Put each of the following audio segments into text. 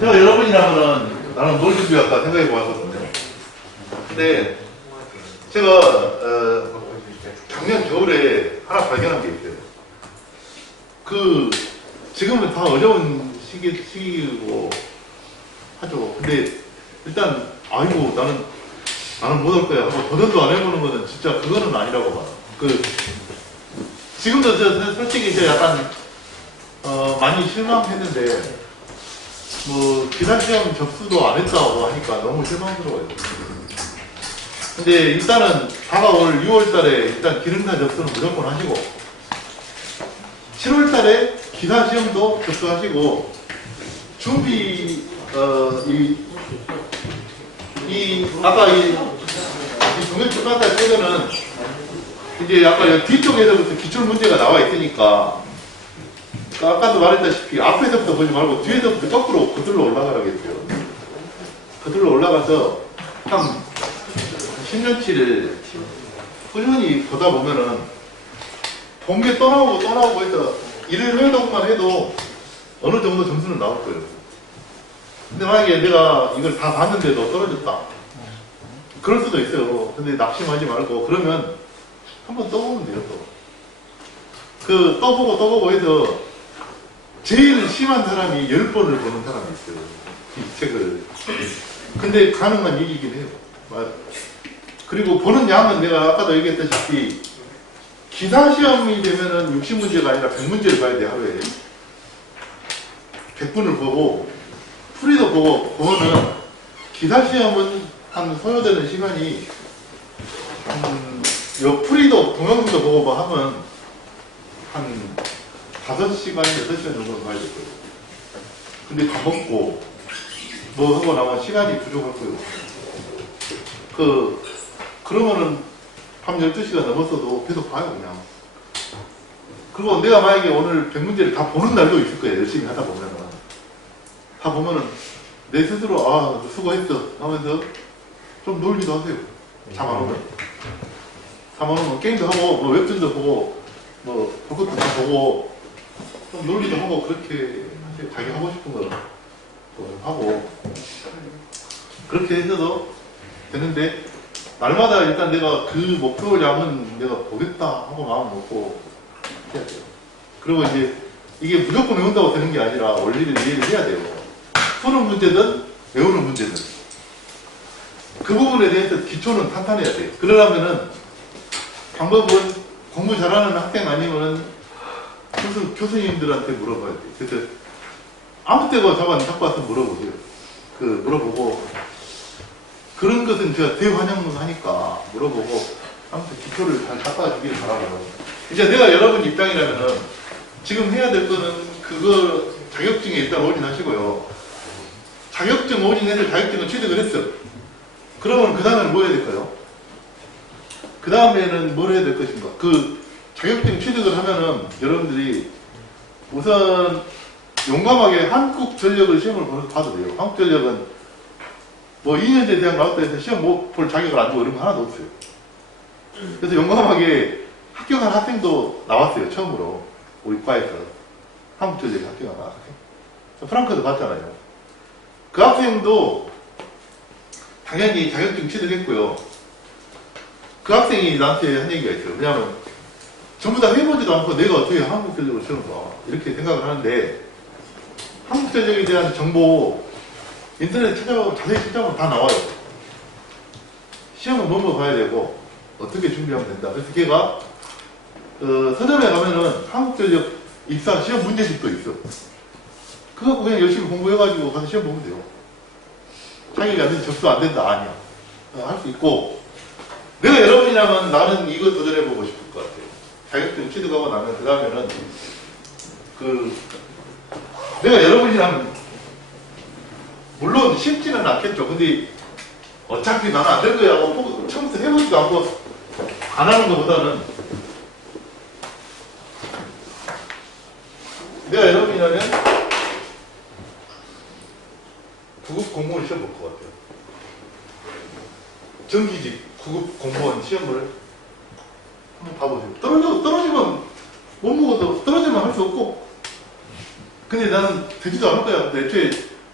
제가 여러분이라면은 나는 뭘 준비할까 생각해 보았거든요. 근데 제가 작년 겨울에 하나 발견한 게 있어요. 지금은 다 어려운 시기고 하죠. 근데 일단 아이고 나는 못 할 거야 하고 도전도 안 해보는 거는 진짜 그거는 아니라고 봐요. 지금도 솔직히 이제 약간 많이 실망했는데 뭐 기사시험 접수도 안 했다고 하니까 너무 실망스러워요. 근데 일단은 다가올 6월달에 일단 기능사 접수는 무조건 하시고 7월달에 기사시험도 접수하시고 준비 아까 이 종합평가사 쪽에는 이제 아까 뒤쪽에서부터 기출 문제가 나와 있으니까 아까도 말했다시피 앞에서부터 보지 말고 뒤에서부터 거꾸로 거슬러 올라가라겠어요. 거슬러 올라가서 한 10년치를 꾸준히 보다 보면은 본 게 또 나오고 해서 일을 회독만 해도 어느 정도 점수는 나올 거예요. 근데 만약에 내가 이걸 다 봤는데도 떨어졌다. 그럴 수도 있어요. 근데 낙심하지 말고 그러면 한번 떠보면 돼요. 떠보고 해서 제일 심한 사람이 10번을 보는 사람이 있어요. 이 책을. 근데 가능한 얘기긴 해요. 그리고 보는 양은 내가 아까도 얘기했다시피 기사시험이 되면은 60문제가 아니라 100문제를 봐야 돼, 하루에. 100분을 보고, 풀이도 보고, 그거는 기사시험은 한 소요되는 시간이 풀이도, 동영상도 보고 뭐 하면 한 5시간, 6시간 정도 가야 될 거예요. 근데 다 먹고, 뭐 하고 나면 시간이 부족할 거예요. 그러면은 밤 12시가 넘었어도 계속 봐요, 그냥. 그리고 내가 만약에 오늘 100문제를 다 보는 날도 있을 거예요, 열심히 하다 보면은. 다 보면은 내 스스로, 수고했어 하면서 좀 놀기도 하세요. 잠 안 오면. 잠 안 오면 게임도 하고, 뭐 웹툰도 보고, 뭐 볼것도 다 보고, 좀 놀기도 하고, 그렇게 자기 하고 싶은 거 하고, 그렇게 해서도 되는데, 날마다 일단 내가 그 목표량은 내가 보겠다 하고 마음 먹고 해야 돼요. 그리고 이제 이게 무조건 외운다고 되는 게 아니라 원리를 이해를 해야 돼요. 푸는 문제든 외우는 문제든. 그 부분에 대해서 기초는 탄탄해야 돼요. 그러려면은 방법은 공부 잘하는 학생 아니면은 교수님들한테 물어봐야 돼요. 그래서 아무 때고 자꾸 와서 물어보세요. 물어보고 그런 것은 제가 대환영하니까 물어보고 아무튼 기초를 잘 닦아주길 바라고요. 이제 내가 여러분 입장이라면은 지금 해야 될 거는 그거 자격증에 일단 올인하시고요. 자격증 올인해서 자격증을 취득을 했어. 그러면 그 다음에는 뭐 해야 될까요? 그 다음에는 뭘 해야 될 것인가? 자격증 취득을 하면은 여러분들이 우선 용감하게 한국전력을 시험을 봐도 돼요. 한국전력은 뭐 2년제 대학 나왔다 해서 시험 못 볼 자격을 안 주고 이런 거 하나도 없어요. 그래서 용감하게 합격한 학생도 나왔어요. 처음으로 우리 과에서 한국전력에 합격한 학생. 프랑크도 봤잖아요. 그 학생도 당연히 자격증 취득했고요. 그 학생이 나한테 한 얘기가 있어요. 왜냐하면 전부 다 해보지도 않고 내가 어떻게 한국전력을 시험 봐 이렇게 생각을 하는데 한국전력에 대한 정보 인터넷 찾아보면 자세히 찾아보면 다 나와요. 시험은 뭐뭐 봐야 되고 어떻게 준비하면 된다. 그래서 걔가 서점에 가면은 한국전력 입사 시험 문제집도 있어. 그거 그냥 열심히 공부해가지고 가서 시험 보면 돼요. 자기가 안 돼서 접수 안 된다. 아니야. 할 수 있고 내가 여러분이라면 나는 이거 도전해보고 싶을 것 같아요. 자격증 취득하고 나면 그 다음에는 내가 여러분이라면 물론 쉽지는 않겠죠. 근데 어차피 나는 안 될 거야 하고 처음부터 해보지도 않고 안 하는 것보다는 내가 여러분이라면 구급 공무원 시험 볼 것 같아요. 정기직 구급 공무원 시험을 한번 봐보세요. 떨어지면 못 먹어도 떨어지면 할 수 없고 근데 나는 되지도 않을 거야. 근데 애초에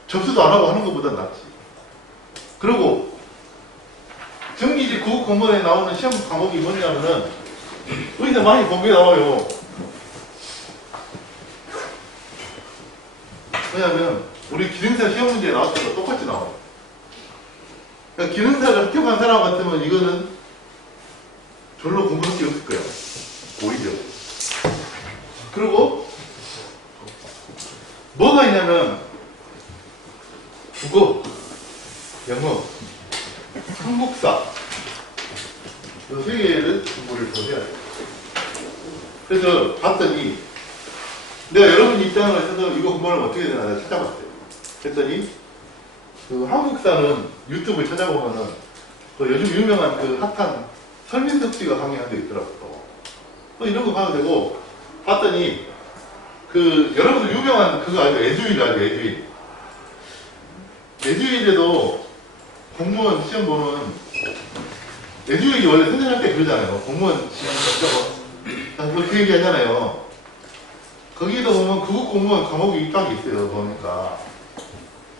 접수도 안 하고 하는 것보다 낫지. 그리고 정기직 구급 공무원에 나오는 시험 과목이 뭐냐면은 여기서 많이 공부에 나와요. 왜냐면 우리 기능사 시험 문제에 나왔던 거 똑같이 나와요. 그러니까 기능사를 합격한 사람 같으면 이거는 별로 공부할 게 없을 거야. 오히려. 그리고 뭐가 있냐면 국어, 영어, 한국사 이 세 개를 공부를 더 해야 돼. 그래서 봤더니 내가 여러분 입장을 해서 이거 공부하면 어떻게 되나 찾아봤어요. 그랬더니 그 한국사는 유튜브에 찾아보면은 그 요즘 유명한 그 핫한 설민석 씨가 강의한 데 있더라고요. 또 이런 거 봐도 되고 봤더니 그 여러분들 유명한 그거 알죠? 에듀윌 알죠? 에듀윌. 에듀윌에도 공무원 시험 보면 에듀윌이 원래 선생할 때 그러잖아요. 공무원 시험 적자고 그렇게 얘기하잖아요. 거기도 보면 구급 공무원 과목이 딱 있어요. 보니까.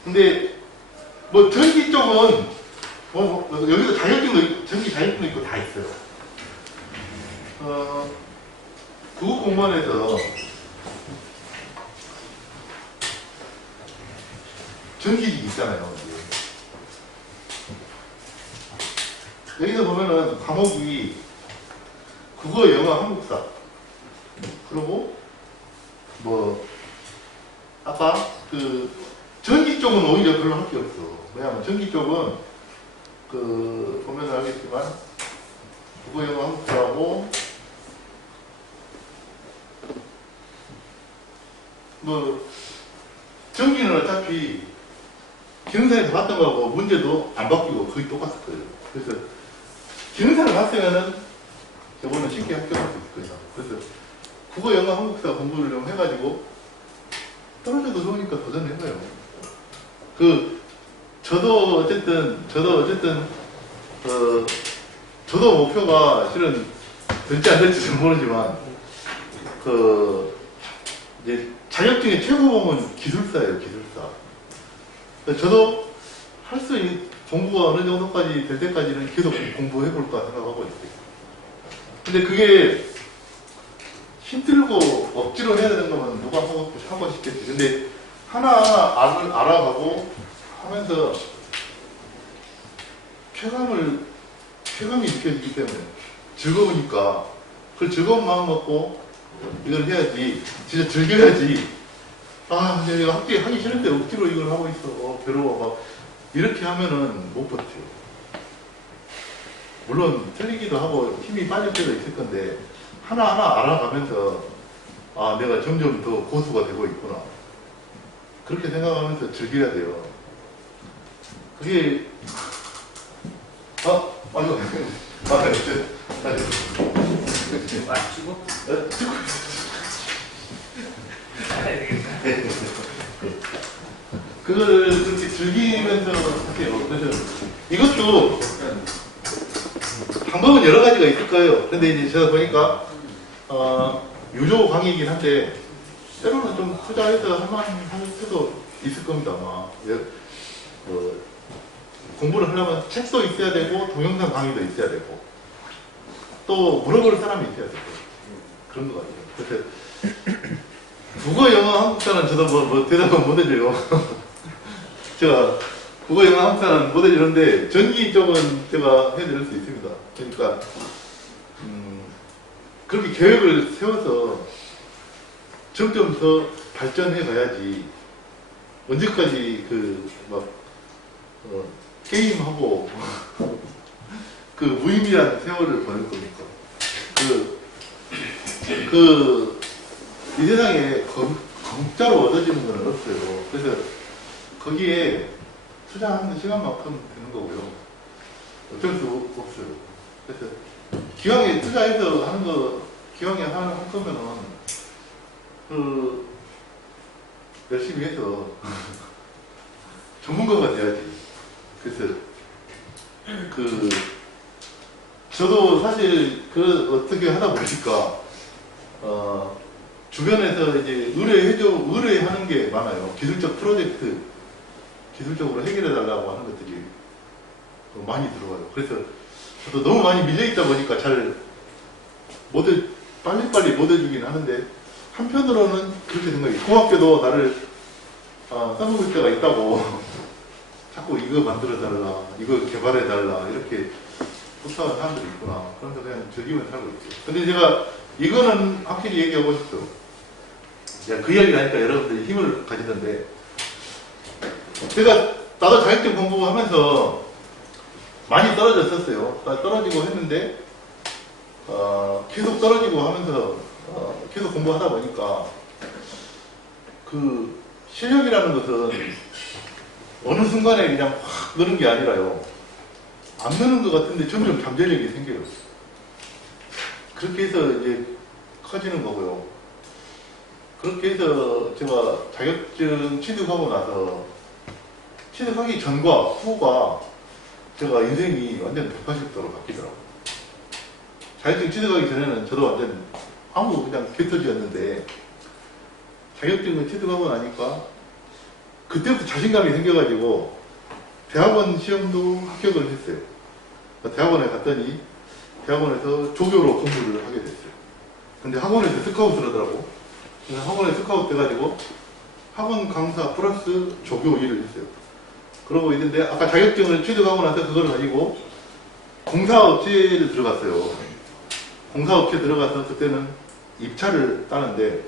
근데 뭐 전기 쪽은 여기도 자격증도 있고, 전기 자격증도 있고 다 있어요. 구급 공무원에서 전기직 있잖아요. 여기서 보면은 과목이 국어, 영어, 한국사. 그리고 뭐 아까 그 전기 쪽은 오히려 별로 할 게 없어. 왜냐하면 전기 쪽은 그 보면 알겠지만 국어, 영어, 한국사하고 뭐 전기는 어차피 기능사에서 봤던 거하고 문제도 안 바뀌고 거의 똑같을 거예요. 그래서 기능사를 봤으면은 저거는 쉽게 합격할 수 있을 거예요. 그래서 국어, 영어, 한국사 공부를 좀 해가지고 떨어져도 좋으니까 도전해봐요. 저도 어쨌든 저도 목표가 실은 될지 안 될지 잘 모르지만 이제 자격증의 최고봉은 기술사예요. 기술사. 저도 할 수 있는 공부가 어느 정도까지 될 때까지는 계속 공부해볼까 생각하고 있어요. 근데 그게 힘들고 억지로 해야 되는 거면 누가 하고 싶겠지. 근데 하나하나 알아가고 하면서 쾌감이 느껴지기 때문에 즐거우니까 그 즐거운 마음 먹고 이걸 해야지. 진짜 즐겨야지. 아, 근데 내가 하기 싫은데 억지로 이걸 하고 있어. 괴로워. 막 이렇게 하면은 못 버텨. 물론 틀리기도 하고 힘이 빠질 때도 있을 건데 하나하나 알아가면서 아, 내가 점점 더 고수가 되고 있구나. 그렇게 생각하면서 즐겨야 돼요. 그게 아이고 맞추고? 그거를 그렇게 즐기면서 하세요. 그래서 이것도 방법은 여러 가지가 있을 거예요. 근데 이제 제가 보니까 유료 강의이긴 한데 때로는 좀 투자해서 할만할 수도 있을 겁니다. 아마 공부를 하려면 책도 있어야 되고 동영상 강의도 있어야 되고 또 물어볼 사람이 있어야 되고 그런 것 같아요. 그래서 국어, 영어, 한국사는 저도 뭐 대답은 못 해줘요. 제가 국어, 영어, 한국사는 못 해주는데 전기 쪽은 제가 해드릴 수 있습니다. 그러니까 그렇게 계획을 세워서 점점 더 발전해 가야지 언제까지 게임하고 그 무의미한 세월을 보낼 겁니까? 이 세상에 공짜로 얻어지는 건 없어요. 그래서 거기에 투자하는 시간만큼 되는 거고요. 어쩔 수 없어요. 그래서 기왕에 투자해서 하는 거, 기왕에 할 거면은 열심히 해서 전문가가 돼야지. 그래서 저도 사실 어떻게 하다 보니까 주변에서 이제 의뢰하는 게 많아요. 기술적 프로젝트, 기술적으로 해결해달라고 하는 것들이 많이 들어와요. 그래서 저도 너무 많이 밀려있다 보니까 빨리빨리 못 해주긴 하는데, 한편으로는 그렇게 생각해요. 고맙게도 나를 써먹을 때가 있다고 자꾸 이거 만들어달라, 이거 개발해달라 이렇게 부탁하는 사람들이 있구나. 그런데 그냥 즐기면서 살고 있죠. 근데 제가 이거는 확실히 얘기하고 싶어요. 그 이야기를 하니까 여러분들이 힘을 가지던데, 제가 나도 자격증 공부하면서 많이 떨어졌었어요. 떨어지고 했는데 계속 떨어지고 하면서 계속 공부하다 보니까 그 실력이라는 것은 어느 순간에 그냥 확 느는 게 아니라요. 안 느는 것 같은데 점점 잠재력이 생겨요. 그렇게 해서 이제 커지는 거고요. 그렇게 해서 제가 자격증 취득하고 나서 취득하기 전과 후가 제가 인생이 완전 180도로 바뀌더라고요. 자격증 취득하기 전에는 저도 완전 아무 그냥 개터지였는데, 자격증을 취득하고 나니까 그때부터 자신감이 생겨가지고 대학원 시험도 합격을 했어요. 대학원에 갔더니 대학원에서 조교로 공부를 하게 됐어요. 근데 학원에서 스카웃을 하더라고. 그래서 학원에 스카웃 돼가지고 학원 강사 플러스 조교 일을 했어요. 그러고 있는데 아까 자격증을 취득하고 나서 그걸 가지고 공사업체를 들어갔어요. 공사업체 들어가서 그때는 입찰을 따는데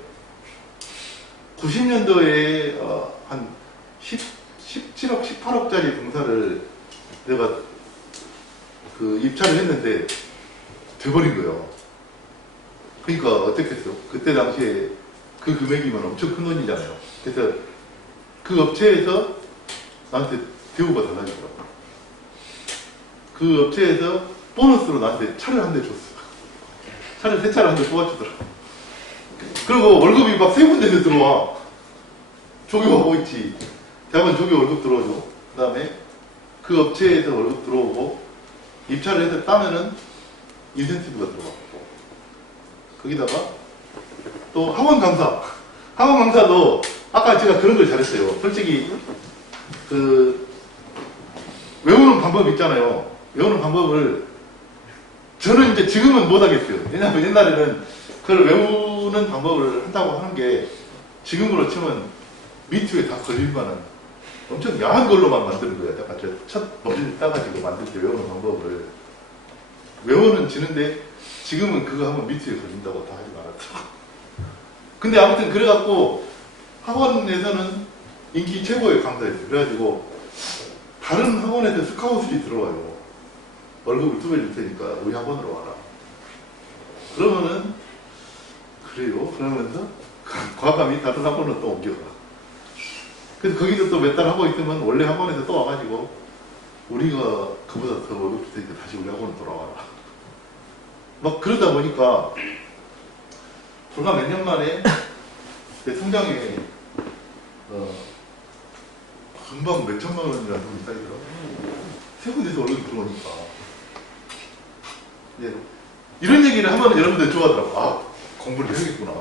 90년도에 한 17억, 18억짜리 공사를 내가 그 입찰을 했는데 돼버린 거예요. 그러니까 어떻겠어요? 그때 당시에 그 금액이면 엄청 큰 돈이잖아요. 그래서 그 업체에서 나한테 대우가 달라지더라고요. 그 업체에서 보너스로 나한테 차를 한 대 줬어. 차를 세 차를 한 대 뽑아주더라고. 그리고 월급이 막 세 군데서 들어와. 조교하고 있지. 대학원 조교 월급 들어오죠. 그 다음에 그 업체에서 월급 들어오고 입찰을 해서 따면은 인센티브가 들어가고, 거기다가 또 학원 강사. 학원 강사도 아까 제가 그런 걸 잘했어요. 솔직히 그 외우는 방법 있잖아요. 외우는 방법을 저는 이제 지금은 못하겠어요. 왜냐하면 옛날에는 그걸 외우는 방법을 한다고 하는 게 지금으로 치면 미투에 다 걸릴 만한 엄청 야한 걸로만 만드는 거예요. 약간 첫 머리를 따가지고 만들 때 외우는 방법을 외우는 지는데, 지금은 그거 하면 미투에 걸린다고 다 하지 말았더라고. 근데 아무튼 그래갖고 학원에서는 인기 최고의 강사였어요. 그래가지고 다른 학원에서 스카웃이 들어와요. 월급을 2배 줄 테니까 우리 학원으로 와라. 그러면은 그래요? 그러면서 과감히 다른 학원으로 또 옮겨가. 그래서 거기서 또 몇 달 하고 있으면 원래 학원에서 또 와가지고 우리가 그보다 더 월급 줄 테니까 다시 우리 학원으로 돌아와라. 막 그러다 보니까 불과 몇 년 만에 내 통장에 금방 몇 천만 원이라는 돈이 쌓이더라고. 세 군데서 월급이 들어오니까. 네. 이런 얘기를 하면 여러분들 좋아하더라고. 아, 공부를 해야겠구나.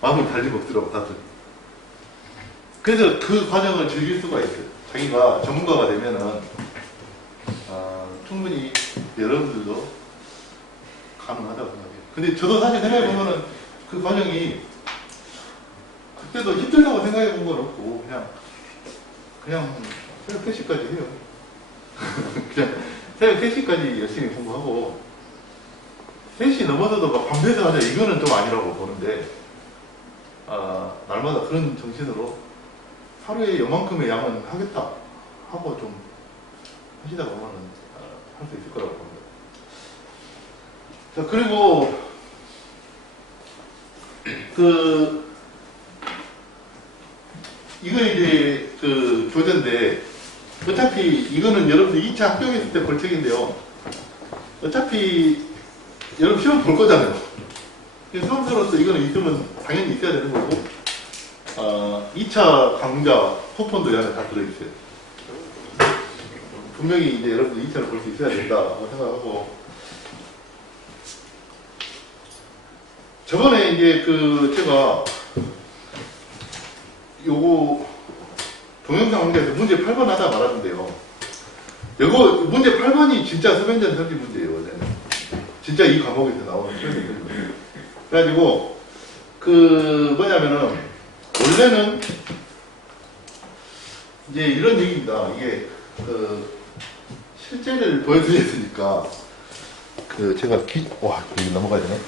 마음을 달리 먹더라고, 다들. 그래서 그 과정을 즐길 수가 있어요. 자기가 전문가가 되면은, 충분히 여러분들도 가능하다고 생각해요. 근데 저도 사실 생각해보면은 그 과정이 그때도 힘들다고 생각해본 건 없고, 그냥 새벽 3시까지 해요. 그냥 새벽 3시까지 열심히 공부하고, 3시 넘어서도 막 밤새서 하자, 이거는 좀 아니라고 보는데, 날마다 그런 정신으로 하루에 요만큼의 양은 하겠다 하고 좀 하시다 보면은 할 수 있을 거라고 봅니다. 자, 그리고 이거 이제 그 교재인데, 어차피 이거는 여러분들 2차 합격했을 때 볼 책인데요. 어차피 여러분 시험 볼 거잖아요. 수험생으로서 이거는 있으면 당연히 있어야 되는 거고, 2차 강좌 쿠폰도 이 안에 다 들어있어요. 분명히 이제 여러분들 2차를 볼 수 있어야 된다고 생각하고, 저번에 이제 제가 요거 동영상 공개해서 문제 8번 하다 말았는데요. 요거 문제 8번이 진짜 수변전 설계 문제예요. 원래는. 진짜 이 과목에서 나오는 수변전 설계 문제. 그래가지고 뭐냐면은 원래는 이제 이런 얘기입니다. 이게 실제를 보여드렸으니까 제가 와 여기 넘어가야 되네.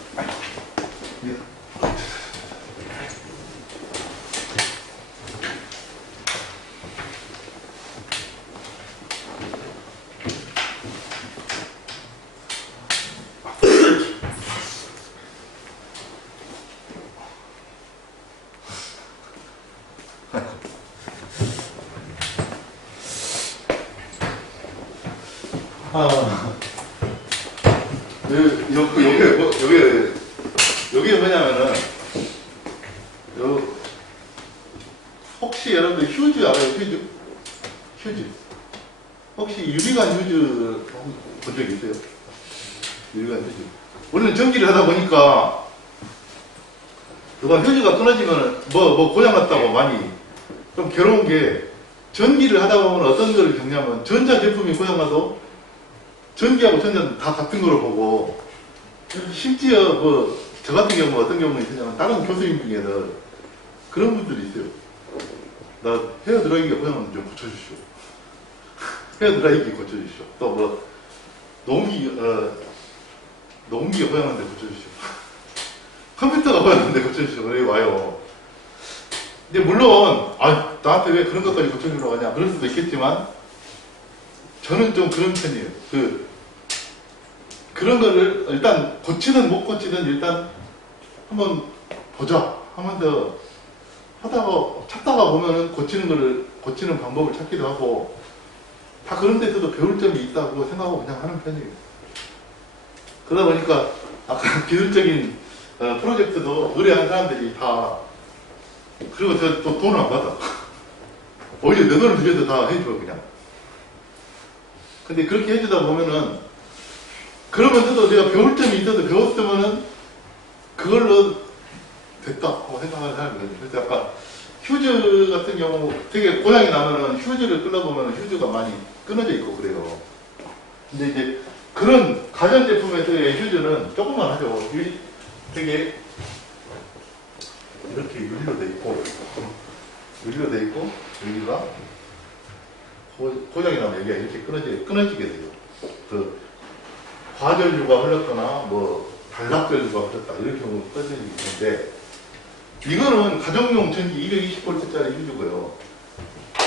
요게 뭐냐면은, 혹시 여러분들 휴즈 알아요? 휴즈. 혹시 유리관 휴즈 본 적 있어요? 유리관 휴즈. 우리는 전기를 하다 보니까, 누가 휴즈가 끊어지면은, 고장났다고 많이, 좀 괴로운 게, 전기를 하다 보면 어떤 거를 겪냐면, 전자제품이 고장나도, 전기하고 전자는 다 같은 거로 보고, 심지어 저 같은 경우 어떤 경우는 있냐면 다른 교수님 중에서 그런 분들이 있어요. 나 헤어드라이기가 고장나면 좀 고쳐주시오. 헤어드라이기 고쳐주시오. 또 농기가 고장났는데 고쳐주시오. 컴퓨터가 고장났는데 고쳐주시오. 그래 와요. 근데 물론 나한테 왜 그런 것까지 고쳐주려고 하냐 그럴 수도 있겠지만 저는 좀 그런 편이에요. 그런 거를 일단 고치든 못 고치든 일단 한번 보자. 한번 더 찾다가 보면은 고치는 방법을 찾기도 하고 다 그런 데서도 배울 점이 있다고 생각하고 그냥 하는 편이에요. 그러다 보니까 아까 기술적인 프로젝트도 의뢰한 사람들이 다 그리고 제가 또 돈을 안 받아. 오히려 내 돈을 들여서 다 해줘 그냥. 근데 그렇게 해주다 보면은 그러면서도 내가 배울 점이 있어도 배웠으면은 그걸로 됐다고 생각하는 사람이거든요. 그래서 아까 휴즈 같은 경우 되게 고장이 나면은 휴즈를 끌어보면 휴즈가 많이 끊어져 있고 그래요. 근데 이제 그런 가전제품에서의 휴즈는 조금만 하죠. 되게 이렇게 유리로 돼 있고 여기가 고장이 나면 여기가 이렇게 끊어지게 돼요. 과전류가 흘렀거나 단락전류가 흘렀다 이런 경우 꺼져지기 때문에 이거는 가정용 전기 220V짜리 휴즈고요.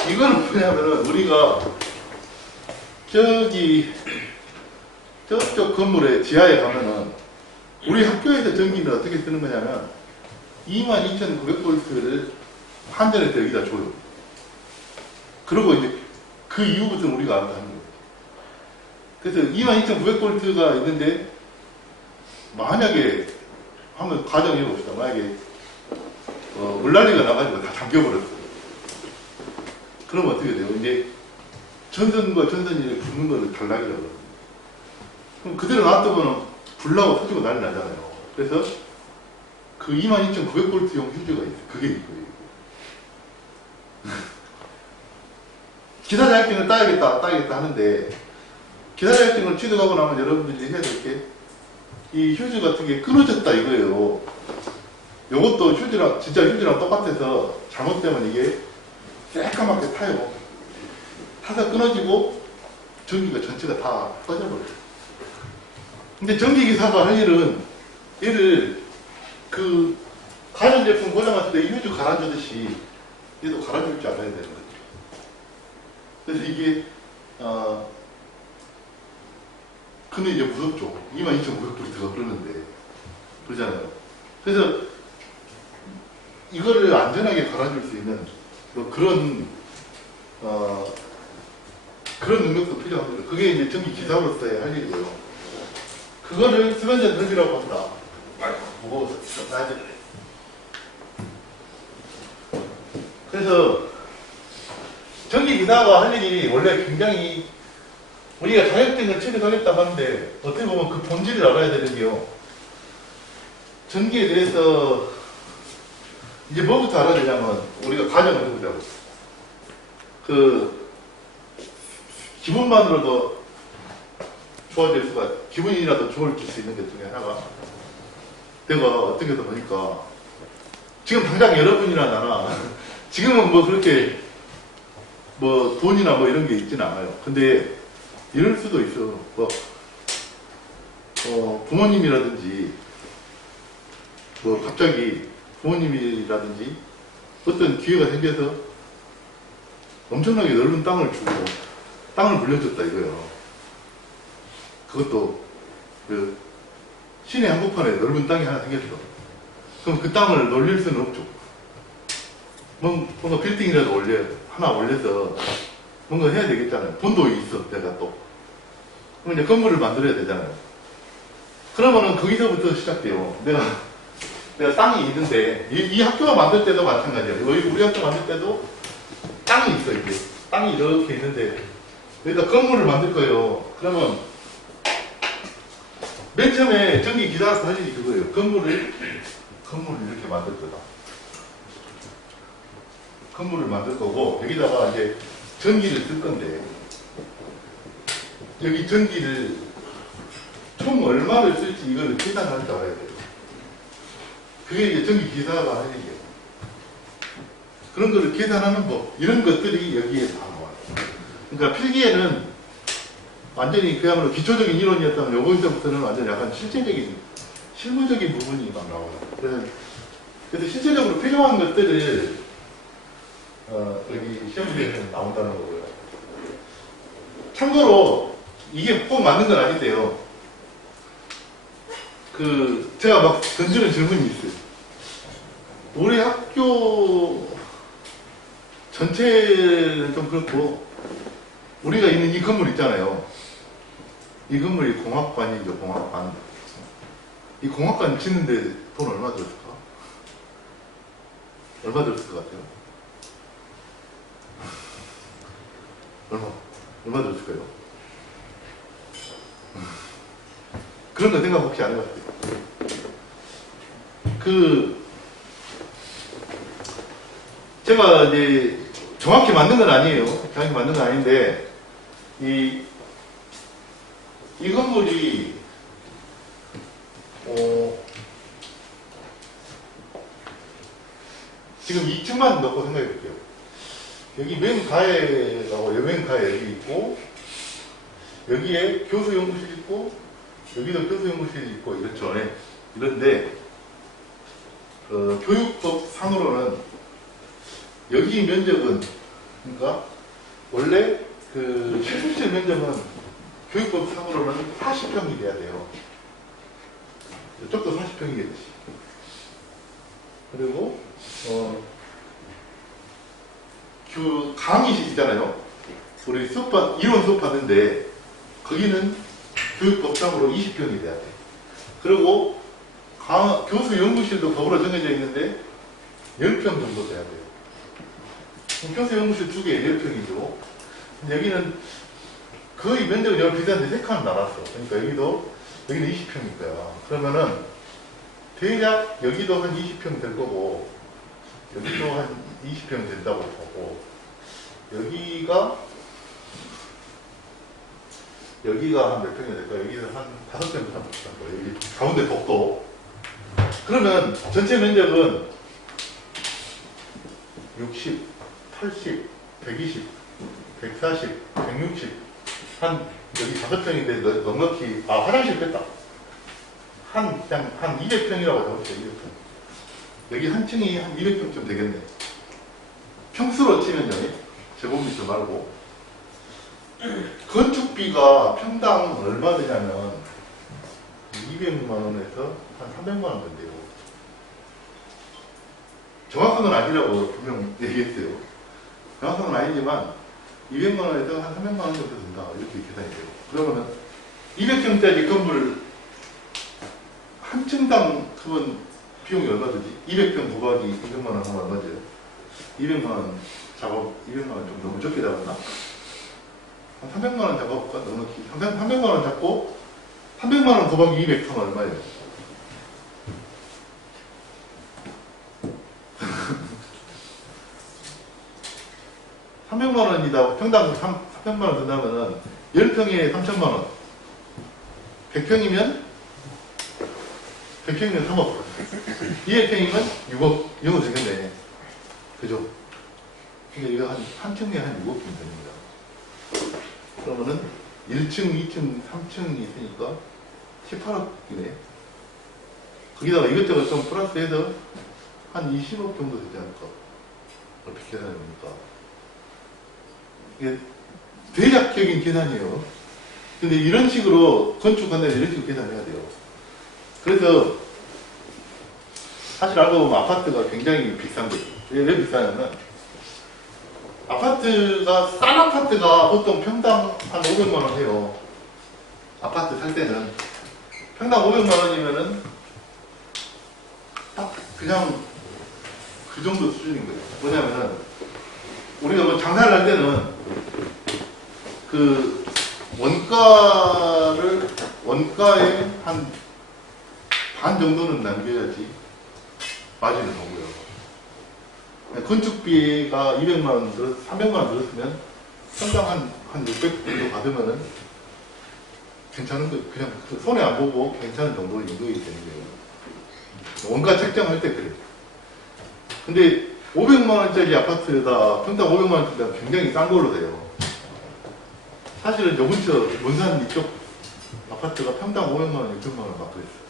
이거는 뭐냐면은 우리가 저쪽 건물에 지하에 가면은 우리 학교에서 전기는 어떻게 쓰는 거냐면 22,900V를 한전에서 여기다 줘요. 그리고 이제 그 이후부터는 우리가 알아서 하는 거예요. 그래서 22,900V가 있는데 만약에 한번 가정해 봅시다. 만약에 물난리가 나가지고 다 잠겨버렸어요. 그러면 어떻게 돼요? 이제 전선과 전선이 붙는 거를 단락이라고 그러거든요. 그럼 그대로 놔두면 불나고 터지고 난리 나잖아요. 그래서 그 22,900V용 휴즈가 있어요. 그게 있고요. 기사 자격증을 따야겠다 하는데 기사 자격증을 취득하고 나면 여러분들이 해야 될 게 이 휴즈 같은 게 끊어졌다 이거예요. 요것도 진짜 휴즈랑 똑같아서 잘못되면 이게 새까맣게 타요. 타서 끊어지고 전기가 전체가 다 꺼져버려요. 근데 전기기사가 할 일은 얘를 가전제품 고장났을 때 휴즈 갈아주듯이 얘도 갈아줄 줄 알아야 되는 거죠. 그래서 이게 근데 이제 무섭죠. 22,900V가 그러는데 그러잖아요. 그래서 이거를 안전하게 갈아줄 수 있는 그런 능력도 필요합니다. 그게 이제 전기 기사로서의 할 일이고요. 그거를 수변전 설비라고 한다. 무거워서 놔야 돼. 그래서 전기 기사가 할 일이 원래 굉장히 우리가 자격증을 취득하겠다고 하는데 어떻게 보면 그 본질을 알아야 되는 게요. 전기에 대해서 이제 뭐부터 알아야 되냐면 우리가 과정을 해보자고. 그 기분만으로도 좋아질 수가, 기분이라도 좋아질 수 있는 것 중에 하나가 내가 어떻게 해서 보니까 지금 당장 여러분이나 나나 지금은 뭐 그렇게 뭐 돈이나 뭐 이런 게 있진 않아요. 근데 이럴 수도 있어. 뭐 부모님이라든지 뭐 갑자기 부모님이라든지 어떤 기회가 생겨서 엄청나게 넓은 땅을 주고 땅을 물려줬다 이거예요. 그것도 그 시내 한복판에 넓은 땅이 하나 생겼어. 그럼 그 땅을 놀릴 수는 없죠. 뭔가 빌딩이라도 하나 올려서 뭔가 해야 되겠잖아요. 돈도 있어, 내가 또. 그럼 이제 건물을 만들어야 되잖아요. 그러면은 거기서부터 시작돼요. 내가 땅이 있는데, 이 학교가 만들 때도 마찬가지예요. 우리 학교 만들 때도 땅이 있어, 이게. 땅이 이렇게 있는데, 여기다 건물을 만들 거예요. 그러면, 맨 처음에 전기 기사 사진이 그거예요. 건물을 이렇게 만들 거다. 건물을 만들 거고, 여기다가 이제 전기를 쓸 건데, 여기 전기를 총 얼마를 쓸지 이걸 계산할 줄 알아야 돼요. 그게 이제 전기 기사가 하는 얘기예요. 그런 거를 계산하는 법, 이런 것들이 여기에 다 나와요. 그러니까 필기에는 완전히 그야말로 기초적인 이론이었다면 여기서부터는 완전히 약간 실무적인 부분이 막 나와요. 그래서 실제적으로 필요한 것들을 여기 시험지에서 나온다는 거고요. 참고로 이게 꼭 맞는 건 아닌데요. 제가 막 던지는 질문이 있어요. 우리 학교 전체는 좀 그렇고, 우리가 있는 이 건물 있잖아요. 이 건물이 공학관이죠, 공학관. 이 공학관 짓는데 돈 얼마 들었을까? 얼마 들었을 것 같아요? 얼마 들었을까요? 그런 거 생각 혹시 안 해봤어요? 제가 이제 정확히 맞는 건 아니에요. 정확히 맞는 건 아닌데, 이 건물이, 지금 2층만 넣고 생각해 볼게요. 여기 맨 가에하고 여맨 가에 여기 있고, 여기에 교수 연구실 있고, 여기도 교수 연구실이 있고, 이렇죠. 네. 이런데, 교육법 상으로는 여기 면적은, 그러니까 원래 실습실 면적은 교육법 상으로는 40평이 돼야 돼요. 이쪽도 40평이겠지. 그리고 강의실 있잖아요. 우리 이론 수업하는데 거기는 교육법상으로 20평이 돼야 돼. 그리고 교수 연구실도 법으로 정해져 있는데 10평 정도 돼야 돼요. 교수 연구실 2개 10평이죠. 여기는 거의 면적이 너무 비싼데 3칸 나눴어. 그러니까 여기는 20평일 거야. 그러면은 대략 여기도 한 20평 될 거고, 여기도 한 20평 된다고 보고, 여기가 한 몇 평이 될까? 여기는 한 5평 정도 될 거예요. 여기 가운데 복도. 그러면 전체 면적은 60, 80, 120, 140, 160, 여기 5평인데 넉넉히, 화장실 뺐다. 한 200평이라고 해보세요, 200평. 여기 한 층이 한 200평쯤 되겠네. 평수로 치면요, 제곱미터 말고. 건축비가 평당 얼마 되냐면, 200만원에서 한 300만원 된대요. 정확한 건 아니라고 분명 얘기했어요. 정확한 건 아니지만, 200만원에서 한 300만원 정도 된다. 이렇게 계산이 돼요. 그러면은, 200평짜리 건물, 한 층당 그건 비용이 얼마 들지? 200평 곱하기 200만원 하면 얼마죠? 200만원 좀 너무 적게 잡았나? 한 300만원 잡아볼까? 넉넉히. 300만원 잡고, 300만원 곱하기 200평 얼마예요? 300만 원이다. 평당 300만 원 든다면은 10평에 3천만 원. 100평이면 3억. 200평이면 6억. 이 정도 되겠네. 그죠? 근데 이거 한 층에 한 6억 쯤 됩니다. 그러면은 1층, 2층, 3층이 있으니까 18억이네. 거기다가 이것저것 좀 플러스해서 한 20억 정도 되지 않을까? 어떻게 계산해보니까. 이게 대략적인 계산이에요. 근데 이런 식으로 건축한다면 이런 식으로 계산해야 돼요. 그래서 사실 알고 보면 아파트가 굉장히 비싼 거죠. 왜 비싸냐면 아파트가 싼 아파트가 보통 평당 한 500만 원 해요. 아파트 살 때는 평당 500만 원이면은 딱 그냥 그 정도 수준인 거예요. 뭐냐면은 우리가 뭐 장사를 할 때는 그 원가에 한 반 정도는 남겨야지 마진을 오고요. 건축비가 200만 원 300만 원 들었으면 평당 한 600 정도 받으면은 괜찮은 거예요. 그냥 손해 안 보고 괜찮은 정도의 인도이 되는 거예요. 원가 책정할 때 그래요. 근데 500만 원짜리 아파트에다 평당 500만 원짜리 굉장히 싼 걸로 돼요. 사실은 요 근처 문산 이쪽 아파트가 평당 500만 원, 600만 원 받고 있어요.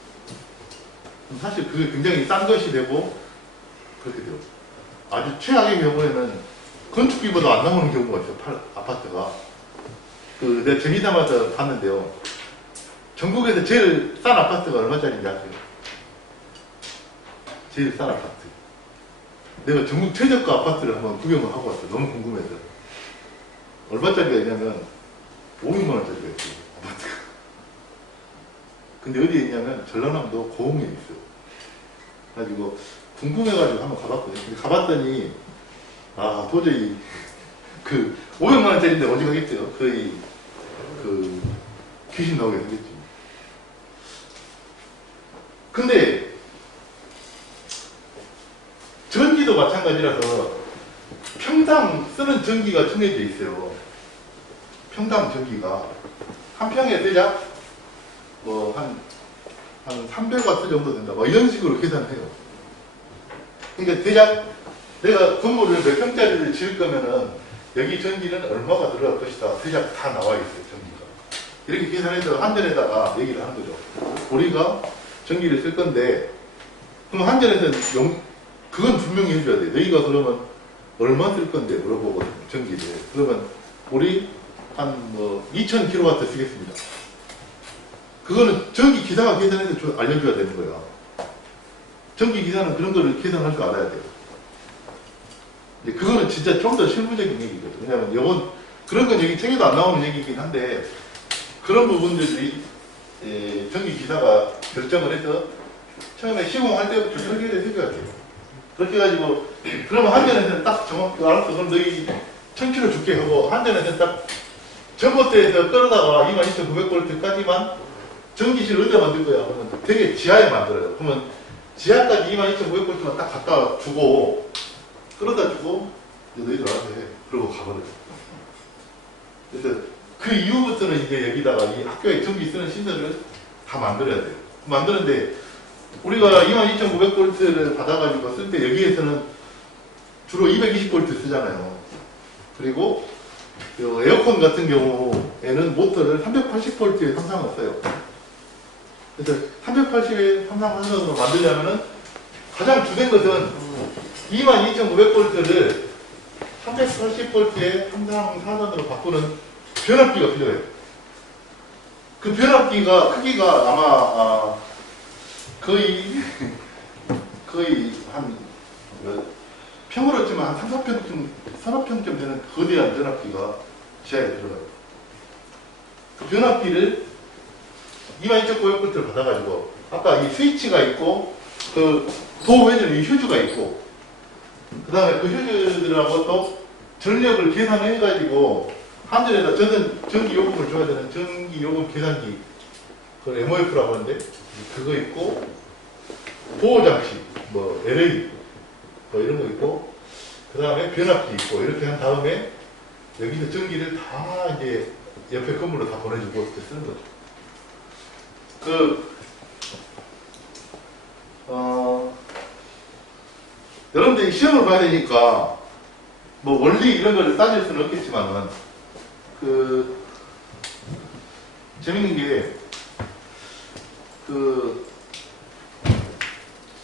사실 그게 굉장히 싼 것이 되고 그렇게 돼요. 아주 최악의 경우에는 건축비보다 안 나오는 경우가 있어요. 아파트가. 내가 재미 삼아서 봤는데요. 전국에서 제일 싼 아파트가 얼마짜리인지 아세요? 제일 싼 아파트. 내가 전국 최저가 아파트를 한번 구경을 하고 왔어요. 너무 궁금해서. 얼마짜리가 있냐면 500만 원짜리가 있어요. 아파트가. 근데 어디에 있냐면 전라남도 고흥에 있어요. 그래가지고 궁금해가지고 한번 가봤거든요. 근데 가봤더니 도저히 500만 원짜리인데 어디 가겠어요? 거의 귀신 나오게 생겼지. 근데 전기도 마찬가지라서 평당 쓰는 전기가 정해져 있어요. 평당 전기가 한 평에 대략 한 300와트 정도 된다. 이런 식으로 계산해요. 그러니까 대략 내가 건물을 몇 평짜리를 지을 거면은 여기 전기는 얼마가 들어갈 것이다. 대략 다 나와 있어요, 전기가. 이렇게 계산해서 한전에다가 얘기를 하는 거죠. 우리가 전기를 쓸 건데, 그럼 한전에서는 그건 분명히 해줘야 돼. 너희가 그러면 얼마 쓸 건데 물어보거든요, 전기를. 그러면 우리 한 2000kW 쓰겠습니다. 그거는 전기 기사가 계산해서 알려줘야 되는 거야. 전기 기사는 그런 거를 계산할 줄 알아야 돼요. 근데 그거는 진짜 좀 더 실무적인 얘기거든요. 왜냐면 그런 건 여기 책에도 안 나오는 얘기이긴 한데, 그런 부분들이 전기 기사가 결정을 해서 처음에 시공할 때부터 설계를 해줘야 돼요. 그렇게 해가지고, 그러면 한전에서는 딱 정확히 알았어. 그럼 너희 1000kg 줄게 하고, 한전에서는 딱 전봇대에서 끌어다가 22,900V까지만 전기실 어디다 만들 거야? 그러면 되게 지하에 만들어요. 그러면 지하까지 22,900V만 딱 갖다 주고, 끌어다 주고, 너희들 알아서 해. 그러고 가버려요. 그래서 그 이후부터는 이제 여기다가 이 학교에 전기 쓰는 시설을 다 만들어야 돼요. 만드는데, 우리가 22,900V를 받아가지고 쓸 때 여기에서는 주로 220V 쓰잖아요. 그리고 에어컨 같은 경우에는 모터를 380V에 상상을 써요. 그래서 380에 상상하선으로 만들려면은 가장 주된 것은 22,900V를 380V에 상상하선으로 바꾸는 변압기가 필요해요. 그 변압기가 크기가 아마 거의 한 평으로 치면 한 3, 4평쯤, 3~4평쯤 되는 거대한 변압기가 지하에 들어가요. 그 변압기를 22,900V를 받아가지고, 아까 이 스위치가 있고, 그 도웨는 이 휴즈가 있고, 그 다음에 그 휴즈들하고 또 전력을 계산해가지고, 한전에다 전기 요금을 줘야 되는 전기 요금 계산기, 그걸 MOF라고 하는데, 그거 있고, 보호장치, LA, 이런 거 있고, 그 다음에 변압기 있고, 이렇게 한 다음에 여기서 전기를 다 이제 옆에 건물로 다 보내주고 이렇게 쓰는 거죠. 여러분들이 시험을 봐야 되니까 뭐 원리 이런 거를 따질 수는 없겠지만은 재밌는 게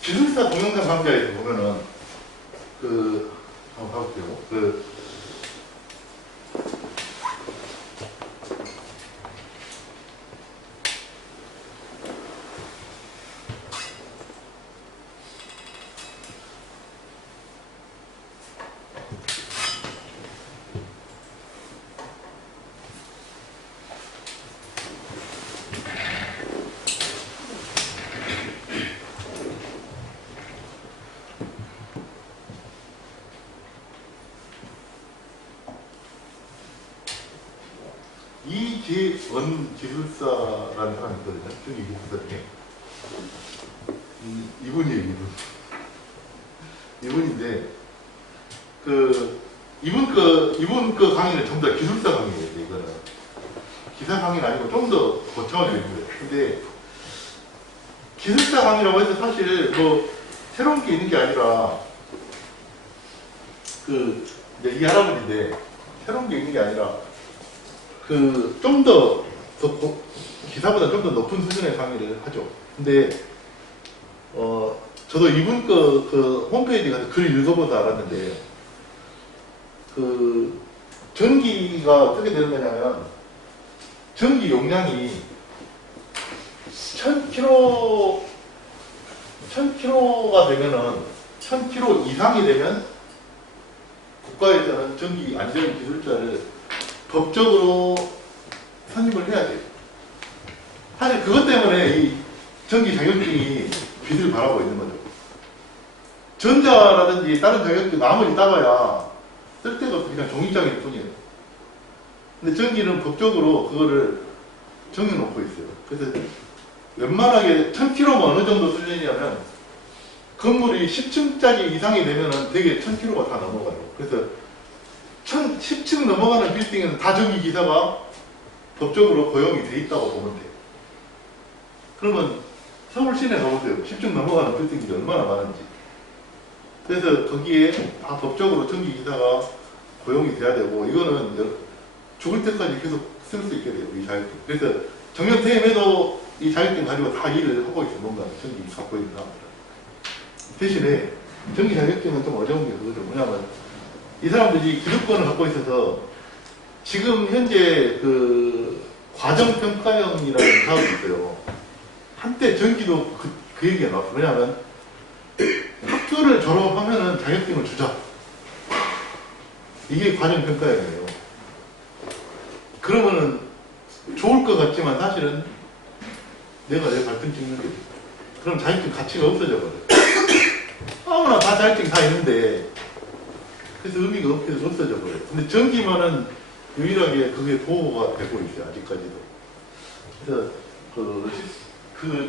기술사 동영상 강좌에서 보면은 한번 가볼게요. 이재원 기술사라는 사람이 있거든요. 저기 기술사 중에. 이분이에요, 이분인데, 이분 강의는 전부 다 기술사 강의예요, 이거는. 기사 강의는 아니고 좀 더 거창하게 된 거예요. 근데, 기술사 강의라고 해서 사실 뭐, 새로운 게 있는 게 아니라, 이제 이 할아버지인데, 새로운 게 있는 게 아니라, 좀 더, 기사보다 좀 더 높은 수준의 강의를 하죠. 근데, 저도 이분 홈페이지 가서 글 읽어보다 알았는데, 전기가 어떻게 되는 거냐면, 전기 용량이 1000kg가 되면은, 1000kg 이상이 되면, 국가에서는 전기 안전 기술자를 법적으로 선임을 해야 돼요. 사실 그것 때문에 이 전기 자격증이 빛을 발하고 있는 거죠. 전자라든지 다른 자격증 아무리 따가야 쓸데가 없어. 그냥 종이장일 뿐이에요. 근데 전기는 법적으로 그거를 정해놓고 있어요. 그래서 웬만하게 1000kg가 어느 정도 수준이냐면 건물이 10층짜리 이상이 되면은 되게 1000kg가 다 넘어가요. 그래서 10층 넘어가는 빌딩에는 다 전기 기사가 법적으로 고용이 돼 있다고 보면 돼요. 그러면 서울 시내 가보세요. 10층 넘어가는 빌딩들이 얼마나 많은지. 그래서 거기에 다 법적으로 전기 기사가 고용이 돼야 되고, 이거는 죽을 때까지 계속 쓸 수 있게 돼요, 이 자격증. 그래서 정년퇴임해도 이 자격증 가지고 다 일을 하고 있어요, 뭔가 전기 갖고 있는 사람들은. 대신에 전기 자격증은 좀 어려운 게 그거죠. 뭐냐면 이 사람들이 기득권을 갖고 있어서 지금 현재 과정평가형이라는 사업이 있어요. 한때 전기도 그 얘기가 나왔어요. 왜냐하면 학교를 졸업하면은 자격증을 주자. 이게 과정평가형이에요. 그러면은 좋을 것 같지만 사실은 내가 내 발등 찍는 거지. 그럼 자격증 가치가 없어져 버려요. 아무나 다 자격증 다 있는데 그래서 의미가 없어져 버려요. 근데 전기만은 유일하게 그게 보호가 되고 있어요, 아직까지도. 그래서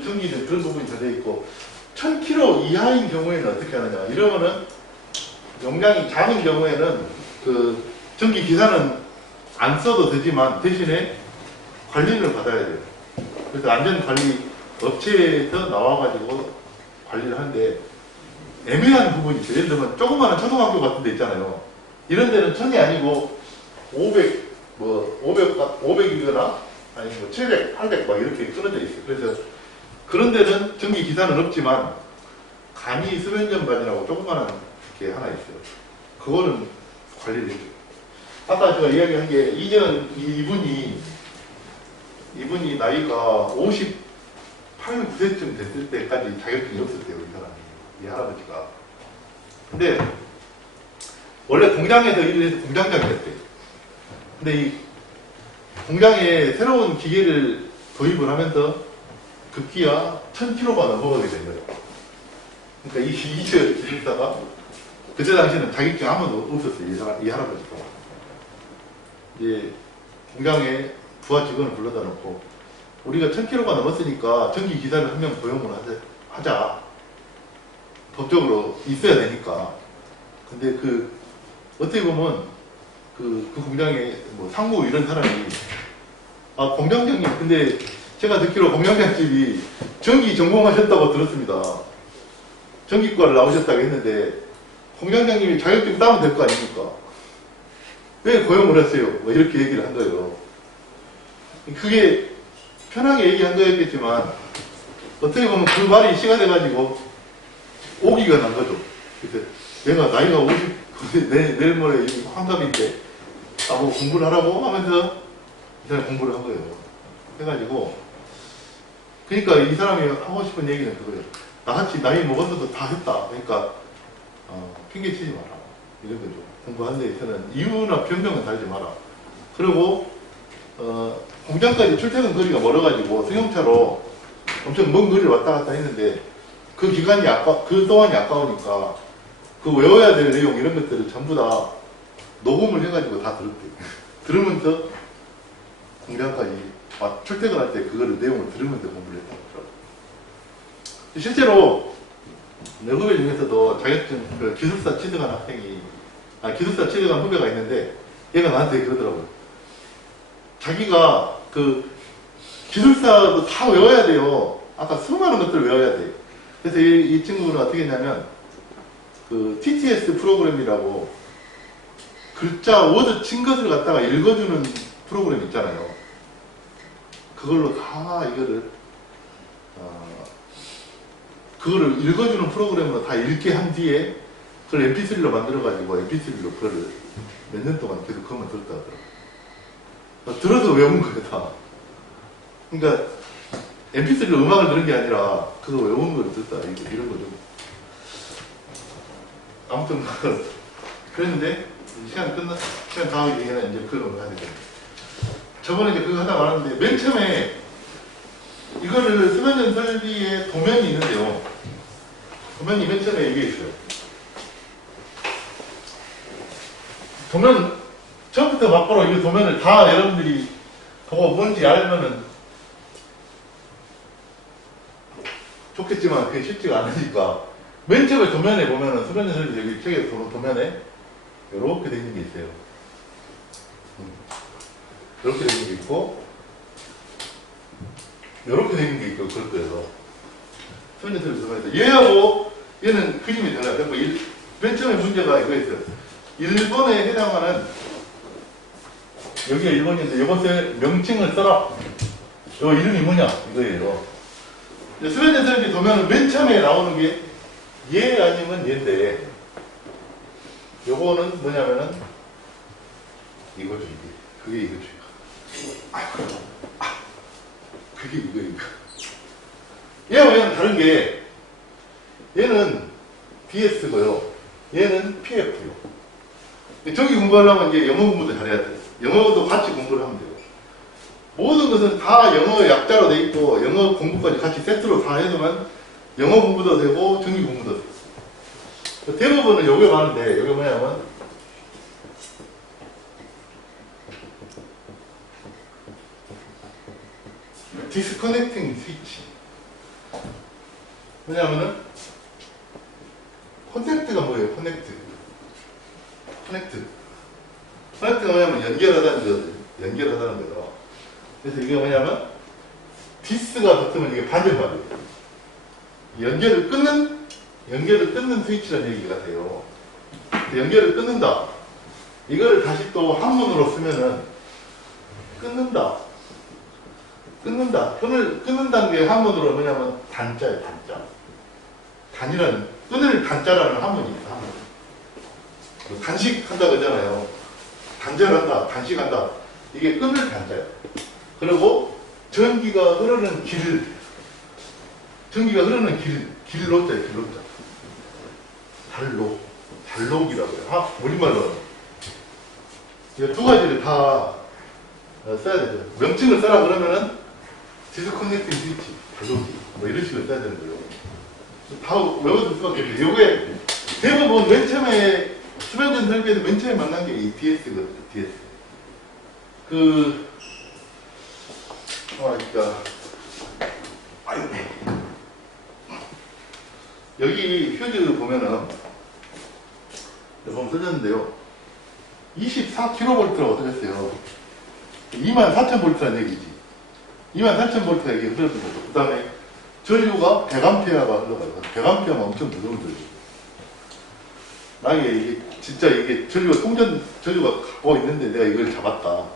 전기는 그런 부분이 다 돼 있고, 1000kg 이하인 경우에는 어떻게 하느냐. 이러면은 용량이 작은 경우에는 전기 기사는 안 써도 되지만 대신에 관리를 받아야 돼요. 그래서 안전관리 업체에서 나와가지고 관리를 하는데 애매한 부분이 있어요. 예를 들면 조그마한 초등학교 같은 데 있잖아요. 이런 데는 1000이 아니고 500이거나 아니 700, 800 막 이렇게 끊어져 있어요. 그래서 그런 데는 전기 기사는 없지만 간이 수면전반이라고 조그마한 게 하나 있어요. 그거는 관리를 해줘요. 아까 제가 이야기한 게 이분이 나이가 58, 9세쯤 됐을 때까지 자격증이 없었대요, 이 사람이. 이 할아버지가. 근데 원래 공장에서 일을 해서 공장장이었대요. 근데 이 공장에 새로운 기계를 도입을 하면서 급기야 1000kg가 넘어가게 된 거예요. 그러니까 이 기술사가 그때 당시에는 자격증 아무도 없었어요, 이 할아버지가. 이제 공장에 부하 직원을 불러다 놓고 우리가 1000kg가 넘었으니까 전기 기사를 한 명 고용을 하자. 법적으로 있어야 되니까. 근데 어떻게 보면 그 공장에 뭐 상무 이런 사람이, 아, 공장장님, 근데 제가 듣기로 공장장집이 전기 전공하셨다고 들었습니다. 전기과를 나오셨다고 했는데, 공장장님이 자격증 따면 될 거 아닙니까? 왜 고용을 했어요? 뭐 이렇게 얘기를 한 거예요. 그게 편하게 얘기한 거였겠지만, 어떻게 보면 그 말이 씨가 돼가지고 오기가 난 거죠. 그래서 내가 나이가 50, 내일 모레 환갑인데, 나보고 공부를 하라고 하면서 이 사람이 공부를 한 거예요. 해가지고, 그러니까 이 사람이 하고 싶은 얘기는 그거예요. 나같이 나이 먹었어도 다 했다. 그러니까, 핑계 치지 마라. 이런 거죠. 공부하는 데 있어서는 이유나 변명은 달지 마라. 그리고, 공장까지 출퇴근 거리가 멀어가지고 승용차로 엄청 먼 거리를 왔다 갔다 했는데, 그 기간이 그 동안이 아까우니까 그 외워야 될 내용 이런 것들을 전부 다 녹음을 해가지고 다 들었대요. 들으면서 공장까지 출퇴근할 때 그거를 내용을 들으면서 공부를 했다고 하더라고요. 실제로 내 후배 중에서도 자격증 그 기술사 취득한 기술사 취득한 후배가 있는데 얘가 나한테 그러더라고요. 자기가 그 기술사도 다 외워야 돼요. 아까 수많은 것들을 외워야 돼요. 그래서 이 친구는 어떻게 했냐면 그 TTS 프로그램이라고 글자 워드 친 것을 갖다가 읽어주는 프로그램 있잖아요. 그걸로 다 그거를 읽어주는 프로그램으로 다 읽게 한 뒤에 그걸 MP3로 만들어가지고 MP3로 그거를 몇 년 동안 계속 그것만 들었다 하더라고요. 들어도 외운 거예요, 다. 그러니까 MP3로 음악을 들은 게 아니라 그거 외우는 걸 듣다 이런 거죠. 아무튼 그랬는데 시간 다 얘기는 이제 그걸 해야 되겠네. 저번에 이제 그거 하다 말았는데 맨 처음에 이거를 수면전 설비의 도면이 있는데요. 도면이 맨 처음에 이게 있어요. 도면 처음부터 막바로 이 도면을 다 여러분들이 보고 뭔지 알면은 좋겠지만 그게 쉽지가 않으니까 맨 처음에 도면에 보면은 수면전 설비 여기 책에 도면에 이렇게 돼 있는 게 있어요. 이렇게 돼 있는 게 있고 이렇게 돼 있는 게 있고 그럴 거예요. 수면전 설비 도면에서 얘하고 얘는 그림이 달라요. 그러니까 맨 처음에 문제가 이거였어요. 일본에 해당하는 여기가 일본인데 이것의 명칭을 써라. 이거 이름이 뭐냐 이거예요. 수면전 설비 도면은 맨 처음에 나오는 게 얘 아니면 얘인데 요거는 뭐냐면은 이거죠 이게. 그게 이거죠. 그게 이거니까. 얘하고 얘는 다른 게 얘는 BS고요. 얘는 PF요. 저기 공부하려면 이제 영어 공부도 잘해야 돼요. 영어도 같이 공부를 하면 돼요. 모든 것은 다 영어 약자로 돼 있고 영어 공부까지 같이 세트로 다 해두면 영어 공부도 되고 전기 공부도 되고. 대부분은 요게 많은데 요게 뭐냐면 디스커넥팅 스위치. 뭐냐면은 커넥트가 뭐예요? 커넥트가 뭐냐면 연결하다는 거죠. 그래서 이게 뭐냐면 디스가 붙으면 이게 반전말이에요. 연결을 끊는 스위치라는 얘기가 돼요. 연결을 끊는다. 이거를 다시 또 한문으로 쓰면은 끊는다. 끊는다는 게 한문으로 뭐냐면 단자예요, 단자. 끊을 단자라는 한문이 있다, 한문. 단식한다 그러잖아요. 단절을 한다, 단식한다. 이게 끊을 단자예요. 그리고 전기가 흐르는 길로자예요, 길로자. 달록이라고 해요. 우리말로. 이 두 가지를 다 써야 되죠. 명칭을 써라 그러면은 디스커넥팅 스위치, 달록이, 뭐 이런 식으로 써야 되는 거예요. 다 외워둘 수밖에 없어요. 요게 대부분 맨 처음에 수면전 설비에서 맨 처음에 만난 게 이 DS거든요, DS. 여기 휴즈 보면은, 보면 써졌는데요. 24kV라고 써졌어요. 24,000V라는 얘기지. 24,000V가 이게 흘러든 거죠. 그 다음에 전류가 100A가 흘러가요. 100A면 엄청 무서운 전류. 만약에 이게 진짜 이게 전류가 가고 있는데 내가 이걸 잡았다.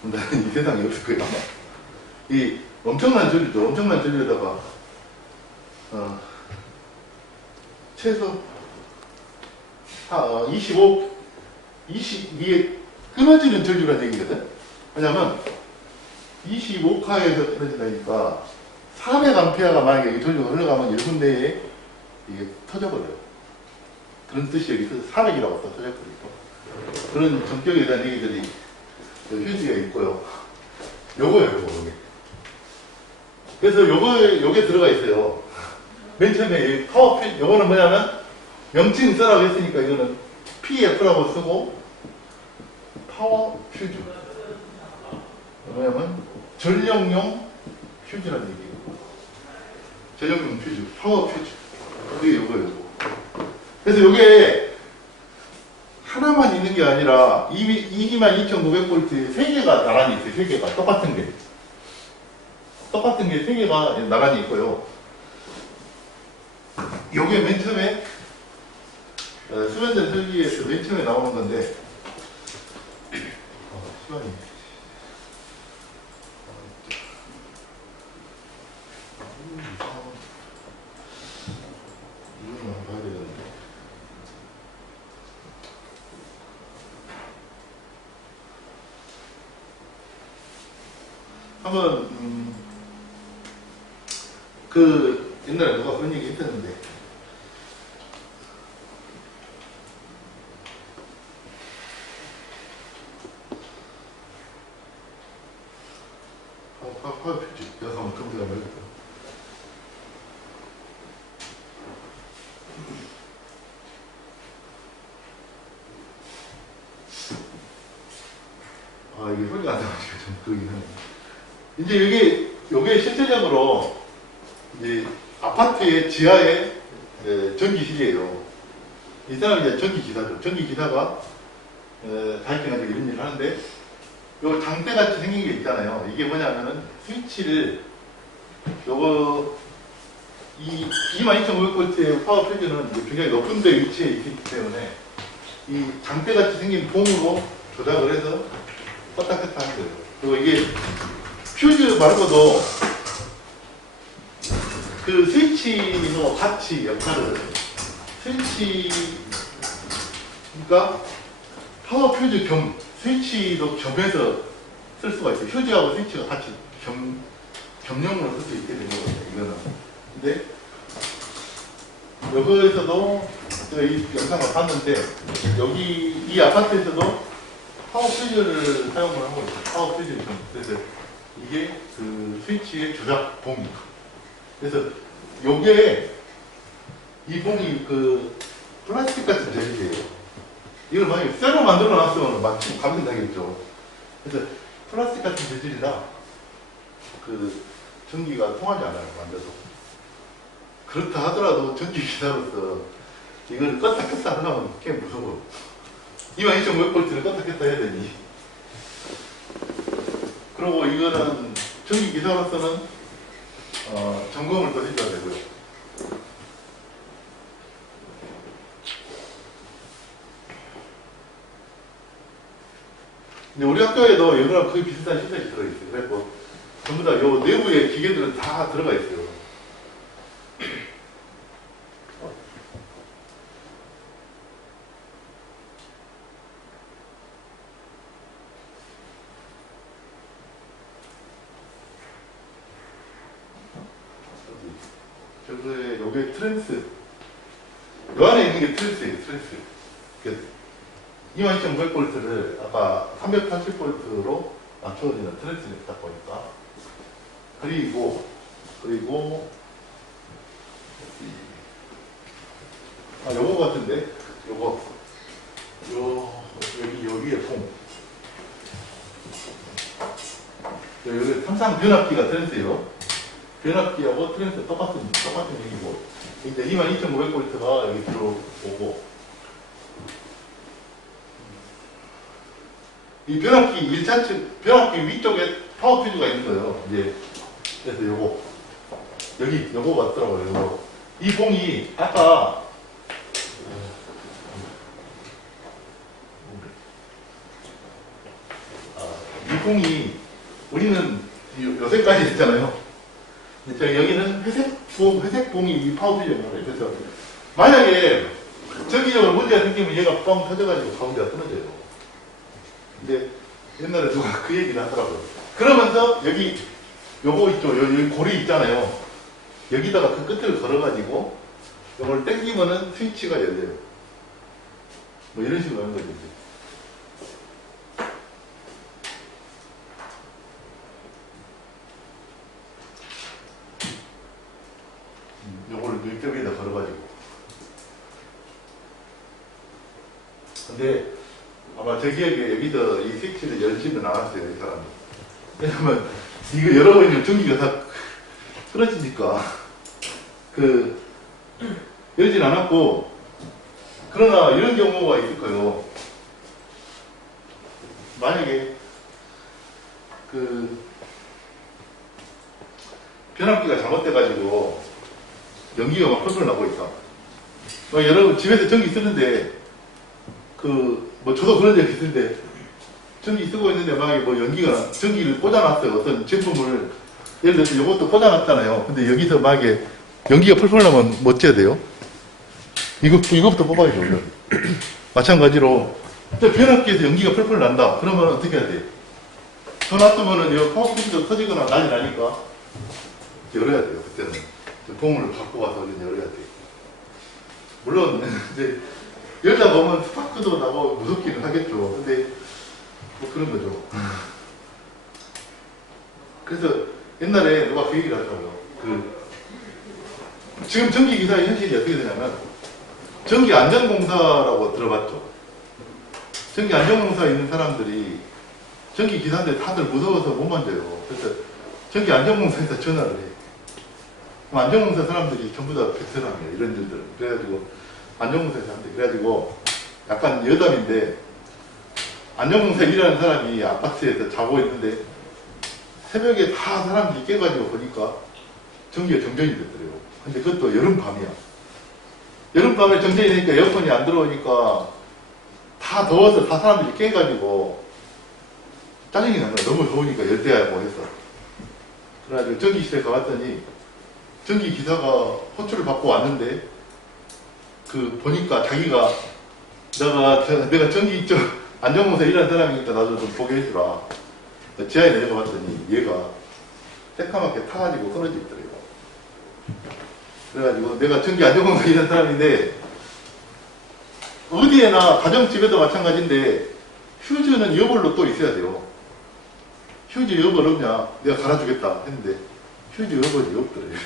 그럼 나는 이 세상에 없을 거야. 아마. 이 엄청난 전류죠. 엄청난 전류에다가 최소 20 끊어지는 전류라는 얘기거든. 왜냐면 25카에서 끊어진다니까 400A가 만약에 이 전류가 흘러가면 1분 내에 이게 터져버려요. 그런 뜻이 여기서 400이라고 써 터져버리고 그런 전격에 대한 얘기들이 휴지가 있고요. 요거예요, 요거. 그래서 요게 들어가 있어요. 맨 처음에 파워 퓨즈, 요거는 뭐냐면 명칭 써라고 했으니까 이거는 PF라고 쓰고 파워 퓨즈. 뭐냐면 전력용 퓨즈라는 얘기예요. 전력용 퓨즈, 파워 퓨즈. 그게 요거예요. 그래서 요게 하나만 있는 게 아니라 22,900V 3개가 나란히 있어요. 3개가 똑같은 게 3개가 나란히 있고요. 요게 맨 처음에 수면전 설비에서 맨 처음에 나오는 건데 시간이 이거는 한번 봐야 되겠는데. 한번 그 옛날에 누가 그런 얘기 했었는데 파워 퓨즈 내가 한번 검색을 한번 해볼게요. 이게 소리가 안 나가지고 좀 그러긴 하네. 이제 요게 실제적으로 이제 아파트의 지하에 전기실이에요. 이 사람이 이제 전기기사죠. 전기기사가 다이킹하고 이런 일을 하는데 요 장대같이 생긴 게 있잖아요. 이게 뭐냐면은 스위치를 요거 이 22,500V의 파워 퓨즈는 굉장히 높은 데 위치해 있기 때문에 이 장대같이 생긴 봉으로 조작을 해서 껐다 켰다 하는 거예요. 그리고 이게 퓨즈 말고도 그 스위치와 같이 역할을 스위치가 파워 퓨즈 겸 스위치도 겸해서 쓸 수가 있어요. 휴지하고 스위치가 같이 겸용으로 쓸 수 있게 된 거거든요. 이거는. 근데 여기에서도 제가 이 영상을 봤는데 여기 이 아파트에서도 파워 퓨즈를 사용을 하고 있어요. 파워 퓨즈 겸. 그래서 이게 그 스위치의 조작 봉이. 그래서 요게 이 봉이 그 플라스틱 같은 재질이에요. 이걸 만약에 쇠로 만들어 놨으면 마침 감면 되겠죠. 그래서 플라스틱 같은 재질이라 그 전기가 통하지 않아요. 만져도. 그렇다 하더라도 전기기사로서 이걸 껐다 켰다 하려면 꽤 무서워. 22,500V를 껐다 켰다 해야 되니. 그리고 이거는 전기기사로서는 점검을 더 해줘야 되고요. 근데 우리 학교에도 이거랑 거의 비슷한 시설이 들어있어요. 그래서 전부 다 요 내부에 기계들은 다 들어가 있어요. 저거에 요게 트랜스. 요 안에 있는 게 트랜스예요. 트랜스. 22,500V를 아까 380V로 맞춰지는 트랜스를 딱 보니까 그리고 요거 같은데 여기에 통 여기 삼상 변압기가 트랜스예요. 변압기하고 트랜스 똑같은 얘기고 이제 22,500V가 여기 들어오고 이 변압기 1차측, 변압기 위쪽에 파워 퓨즈가 있는 거예요. 이제, 그래서 요거가 있더라고요, 요거. 이 봉이, 아까, 이 봉이, 우리는 요새까지 했잖아요. 근데 여기는 회색 봉이 이 파워 퓨즈인 거예요. 그래서, 만약에, 전기적으로 문제가 생기면 얘가 뻥 터져가지고 가운데가 끊어져요. 근데 옛날에 누가 그 얘기를 하더라고요. 그러면서 여기 요거 있죠. 여기 고리 있잖아요. 여기다가 그 끝을 걸어가지고 요걸 당기면은 스위치가 열려요. 뭐 이런 식으로 하는 거죠. 요거를 여기다 걸어가지고. 근데 아마 제 기억에 여기서 이 스위치를 열지는 않았어요, 이 사람이. 왜냐면 이거 열어보면 전기가 다 끊어지니까 열진 않았고, 그러나 이런 경우가 있을 거예요. 만약에 변압기가 잘못돼가지고 연기가 막 펄펄 나고 있다. 여러분 집에서 전기 쓰는데 저도 그런 적이 있는데, 전기 쓰고 있는데, 만약에 전기를 꽂아놨어요. 어떤 제품을, 예를 들어서 이것도 꽂아놨잖아요. 근데 여기서 만약에 연기가 펄펄 나면 뭐 어째야 돼요? 이것부터 뽑아야죠. 마찬가지로, 변압기에서 연기가 펄펄 난다. 그러면 어떻게 해야 돼? 더 놔두면은 이 파워 퓨즈도 터지거나 난리 나니까, 열어야 돼요. 그때는. 봉을 갖고 와서 열어야 돼요. 물론, 이제, 열다 보면 스파크도 나고 무섭기는 하겠죠. 근데 뭐 그런 거죠. 그래서 옛날에 누가 그 얘기를 하더라고요. 지금 전기기사의 현실이 어떻게 되냐면, 전기안전공사라고 들어봤죠. 전기안전공사에 있는 사람들이 전기기사인데 다들 무서워서 못 만져요. 그래서 전기안전공사에서 전화를 해. 그럼 안전공사 사람들이 전부 다 베테랑이에요. 이런 일들. 그래가지고 안전공사에서 한대. 그래가지고 약간 여담인데, 안전공사에 일하는 사람이 아파트에서 자고 있는데 새벽에 다 사람들이 깨가지고 보니까 전기가 정전이 됐더래요. 근데 그것도 여름밤이야. 여름밤에 정전이 되니까 에어컨이 안 들어오니까 다 더워서 다 사람들이 깨가지고 짜증이 나는 거야. 너무 더우니까 열대야고 해서. 그래가지고 전기실에 가봤더니 전기기사가 호출을 받고 왔는데, 보니까 자기가 내가 전기 이쪽 안전공사 일하는 사람이니까 나도 좀 보게 해주라. 지하에 내려가 봤더니 얘가 새까맣게 타가지고 끊어져 있더래요. 그래가지고 내가 전기 안전공사 일하는 사람인데, 어디에나 가정집에도 마찬가지인데 휴즈는 여벌로 또 있어야 돼요. 휴즈 여벌 없냐? 내가 갈아주겠다 했는데 휴즈 여벌이 없더래요.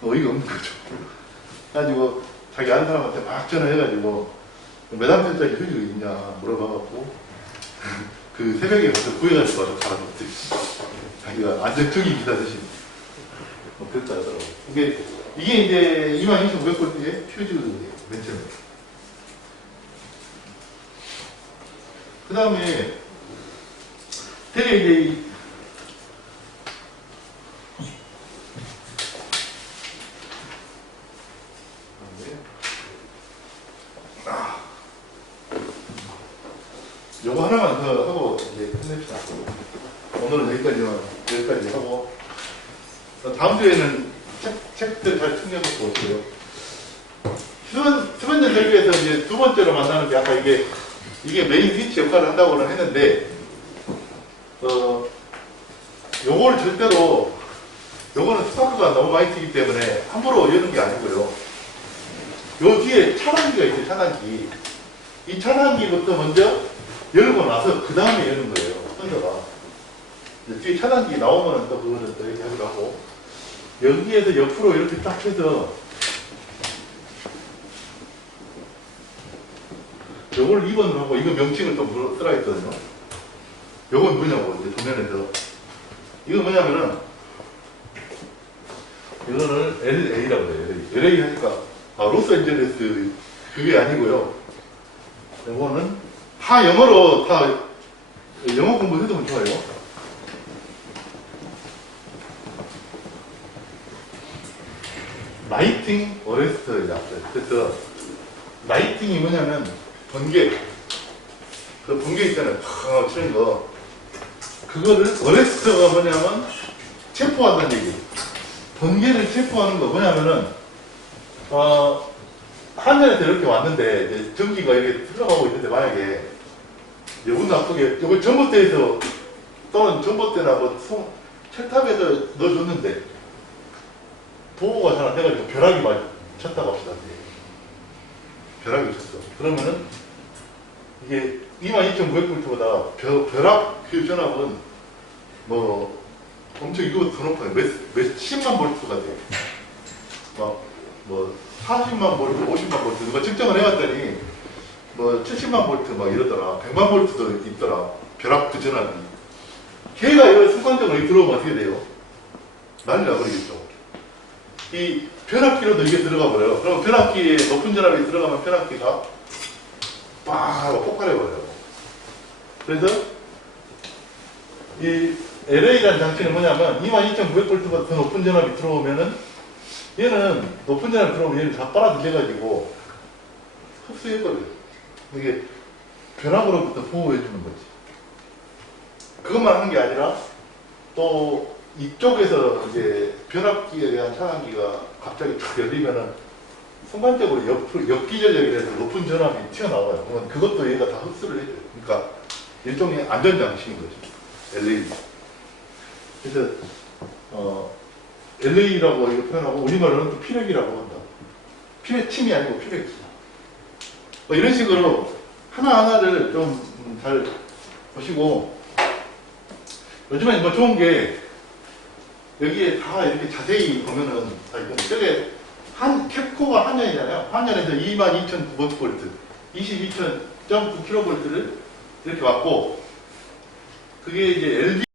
어이가 없는 거죠. 그래가지고 자기 아는 사람한테 막 전화해가지고 몇 암페어짜리 휴지 있냐 물어봐갖고 새벽에 가서 구해가지고 와서 갈아줬지. 자기가 안전투기 기사 대신 그랬다 하더라고. 이게 이제 22,500골드에 휴지 맨 처음에. 그 다음에 되게 이제 요거 하나만 더 하고 이제 끝냅시다. 오늘은 여기까지 하고, 다음 주에는 책들 잘 챙겨놓고 오세요. 수변전 설계에서 이제 두 번째로 만나는 게 아까 이게 메인 스위치 역할을 한다고는 했는데, 요걸 절대로, 요거는 스파크가 너무 많이 튀기 때문에 함부로 여는 게 아니고요. 요 뒤에 차단기가 있어요, 차단기. 이 차단기부터 먼저 열고 나서 그 다음에 여는 거예요, 순서가. 뒤에 차단기 나오면 또 그거는 또 이렇게 하기도 하고, 여기에서 옆으로 이렇게 딱 해서 요걸 2번으로 하고, 이거 명칭을 또 써라 했거든요. 요건 뭐냐고, 이제 도면에서. 이건 뭐냐면은, 이거는 LA라고 해요, LA. LA 하니까, 로스앤젤레스, 그게 아니고요. 요거는 다 영어로 다 영어 공부해도 좋아요. 라이팅 어레스트 약들. 그래서 라이팅이 뭐냐면 번개. 그 번개 있잖아요. 팍 치는 거. 그거를 어레스트가 뭐냐면 체포한다는 얘기. 번개를 체포하는 거 뭐냐면은 하늘에서 이렇게 왔는데 이제 전기가 이렇게 흘러가고 있는데 만약에 여분 나쁘게 여기 전봇대에서 또는 전봇대나 뭐 철탑에서 넣어줬는데 보호가 잘 안 돼가지고 벼락이 많이 쳤다고 합시다. 벼락이 쳤어. 그러면은 이게 22,900V보다 벼락 그 전압은 뭐 엄청 이거 더 높아요. 몇 10만 볼트가 돼. 뭐 40만 볼트, 50만 볼트 누가 측정을 해봤더니 뭐 70만 볼트 막 이러더라. 100만 볼트도 있더라. 벼락 그 전압이. 걔가 이거 순간적으로 들어오면 어떻게 돼요? 난리 나버리겠죠. 이 변압기로도 이게 들어가 버려요. 그럼 변압기에 높은 전압이 들어가면 변압기가 빡 폭발해버려요. 그래서 이 LA라는 장치는 뭐냐면 22,900V보다 더 높은 전압이 들어오면은 얘는 높은 전압이 들어오면 얘는 다 빨아들여가지고 흡수해버려요. 이게 변압으로부터 보호해주는 거지. 그것만 하는 게 아니라 또 이쪽에서 이제 변압기에 대한 차단기가 갑자기 탁 열리면은 순간적으로 역기전력이 돼서 높은 전압이 튀어나와요. 그러면 그것도 얘가 다 흡수를 해줘요. 그러니까 일종의 안전장치인 거죠. LA. 그래서 LA라고 이거 표현하고 우리말로는 또 피력이라고 한다. 피력침이 아니고 피력이. 뭐 이런 식으로 하나하나를 좀 잘 보시고 요즘에 뭐 좋은 게 여기에 다 이렇게 자세히 보면은 저게 캡코가 한년이잖아요. 한년에서 22,900V, 22.9kV를 이렇게 왔고 그게 이제 LG